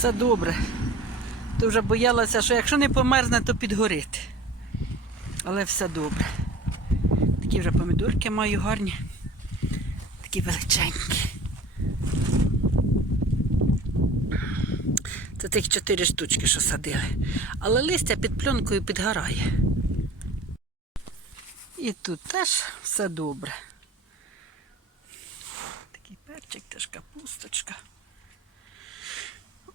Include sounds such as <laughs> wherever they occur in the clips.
Все добре. Ти вже боялася, що якщо не померзне, то підгорить. Але все добре. Такі вже помідорки маю гарні. Такі величенькі. Це тих чотири штучки, що садили. Але листя під пленкою підгорає. І тут теж все добре. Такий перчик, теж капусточка.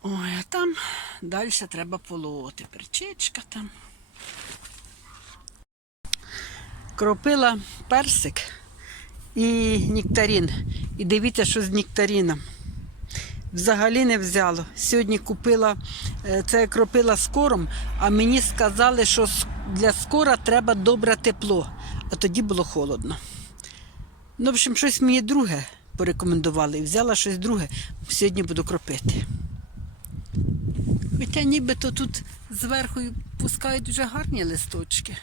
Ой, а там далі треба полоти. Перчичка там. Кропила персик і нектарин. І дивіться, що з нектарином. Взагалі не взяло. Сьогодні купила, е, це кропила скором, а мені сказали, що для скора треба добре тепло, а тоді було холодно. Ну, в общем, щось мені друге порекомендували. І взяла щось друге. Сьогодні буду кропити. Хоча нібито тут зверху пускають вже гарні листочки.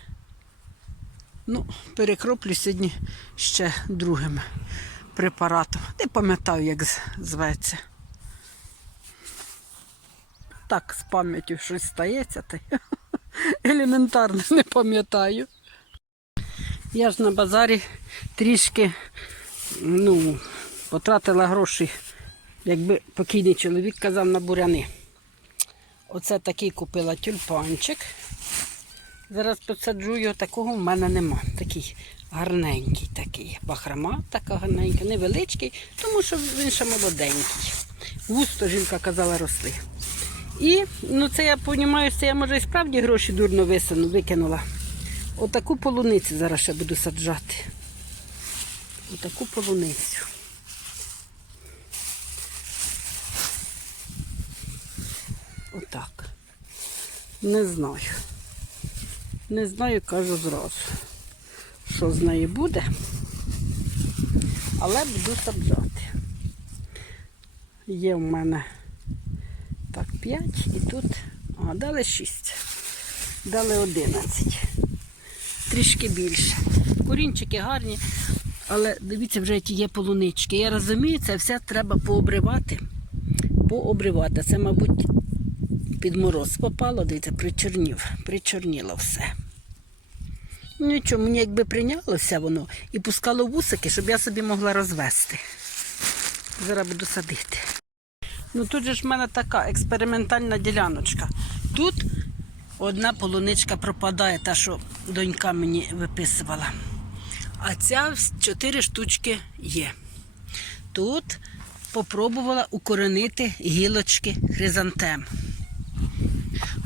Ну, перекроплю сьогодні ще другим препаратом. Не пам'ятаю, як зветься. Так, з пам'яттю щось стається, та <laughs> елементарно не пам'ятаю. Я ж на базарі трішки ну, потратила гроші, якби покійний чоловік казав на буряни. Оце такий купила тюльпанчик. Зараз посаджу його, такого в мене нема. Такий гарненький такий. Бахрома така гарненька, невеличкий, тому що він ще молоденький. Густо жінка казала росли. І ну це я розумію, це я може і справді гроші дурно висуну, викинула. Отаку полуницю зараз ще буду саджати. Отаку полуницю. Отак. Не знаю. Не знаю, кажу зразу, що з неї буде, але буду саджати. Є в мене так 5 і тут, а дали 6. Дали 11. Трішки більше. Корінчики гарні, але дивіться, вже які є полунички. Я розумію, це все треба пообривати. Пообривати. Це, мабуть, під мороз попало, дивіться, причорнів, причорніло все. Нічого, мені якби прийнялося воно і пускало вусики, щоб я собі могла розвести. Зараз буду садити. Ну тут же ж в мене така експериментальна діляночка. Тут одна полуничка пропадає, та, що донька мені виписувала. А ця чотири штучки є. Тут попробувала укоренити гілочки хризантем.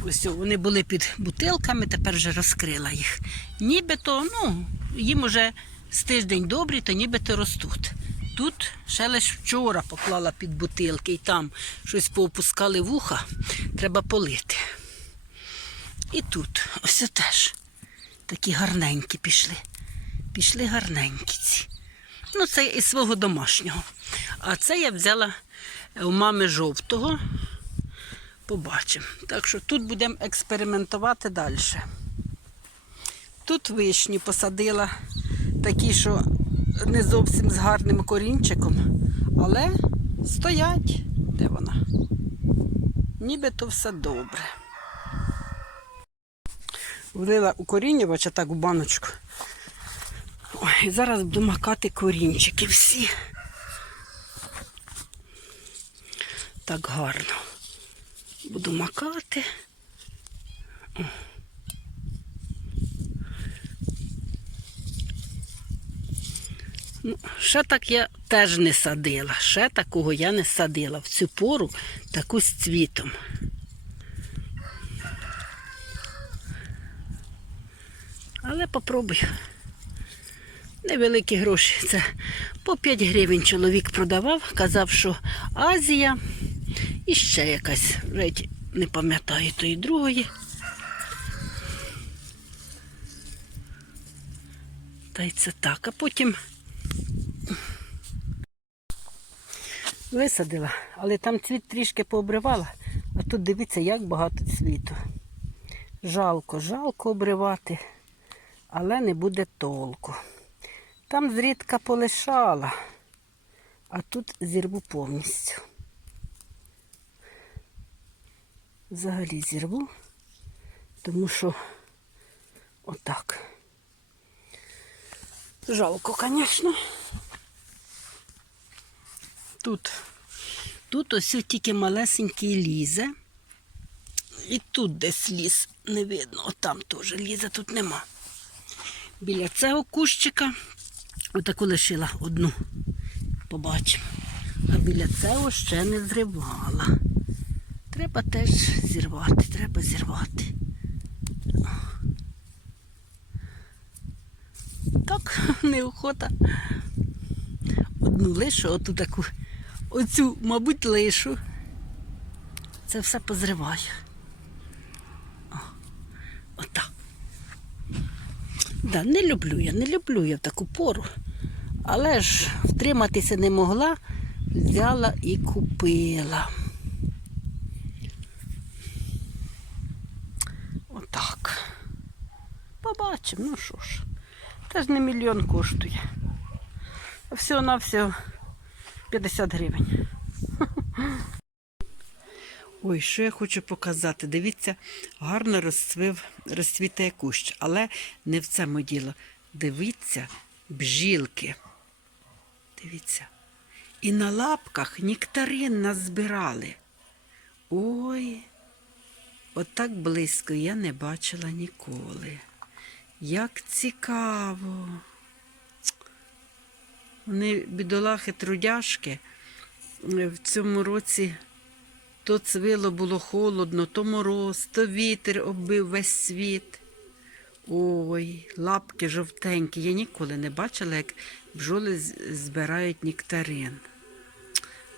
Ось вони були під бутилками, тепер вже розкрила їх. Нібито, ну, їм уже з тиждень добрі, то нібито ростуть. Тут ще лише вчора поклала під бутилки і там щось поопускали вуха, треба полити. І тут, ось теж такі гарненькі пішли. Пішли гарненькі ці. Ну, це із свого домашнього. А це я взяла у мами жовтого. Побачимо. Так що тут будемо експериментувати далі. Тут вишні посадила такі, що не зовсім з гарним корінчиком, але стоять. Де вона? Нібито все добре. Влила укорінювача так у баночку. Ой, і зараз буду макати корінчики всі. Так гарно. Буду макати. Ну, ще так я теж не садила. Ще такого я не садила. В цю пору таку з цвітом. Але попробую. Невеликі гроші. Це по 5 гривень чоловік продавав, казав, що Азія і ще якась, геть не пам'ятаю тої другої. Та й це так. А потім висадила, але там цвіт трішки пообривала, а тут дивіться, як багато цвіту. Жалко, жалко обривати, але не буде толку. Там зрідка полишала, а тут зірву повністю. Взагалі зірву, тому що отак. Жалко, звісно. Тут, тут ось тільки малесенький лізе. І тут десь ліс не видно. От там теж лізе, тут нема. Біля цього кущика отаку лишила одну. Побачимо. А біля цього ще не зривала. Треба теж зірвати, треба зірвати. Так, <laughs> неохота. Одну лишу, оту таку, оцю, мабуть, лишу. Це все позриваю. Отак. Да, не люблю я, не люблю я в таку пору. Але ж втриматися не могла, взяла і купила. Отак. Побачимо, ну що ж. Теж не мільйон коштує. Всього на всього 50 гривень. <laughs> Ой, що я хочу показати. Дивіться, гарно розцвів, розцвітає кущ, але не в цьому діло. Дивіться, бжілки. Дивіться. І на лапках нектарин назбирали. Ой, отак близько я не бачила ніколи. Як цікаво. Вони, бідолахи, трудяшки, в цьому році то цвило було холодно, то мороз, то вітер оббив весь світ. Ой, лапки жовтенькі. Я ніколи не бачила, як бджоли збирають нектарин.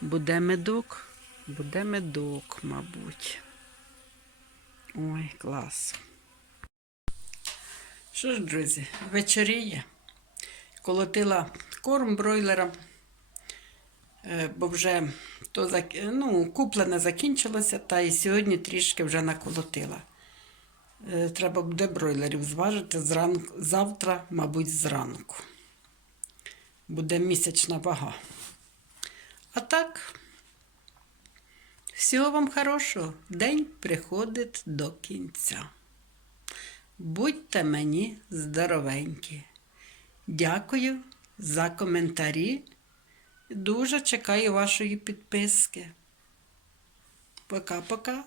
Буде медок, буде медок, мабуть. Ой, клас. Що ж, друзі, вечоріє. Колотила корм бройлерам, е, бо вже то ну, куплене закінчилося, та і сьогодні трішки вже наколотила. Е, Треба буде бройлерів зважити зранку, завтра, мабуть, зранку. Буде місячна вага. А так, всього вам хорошого. День приходить до кінця. Будьте мені здоровенькі. Дякую за коментарі. Дуже чекаю вашої підписки. Пока-пока.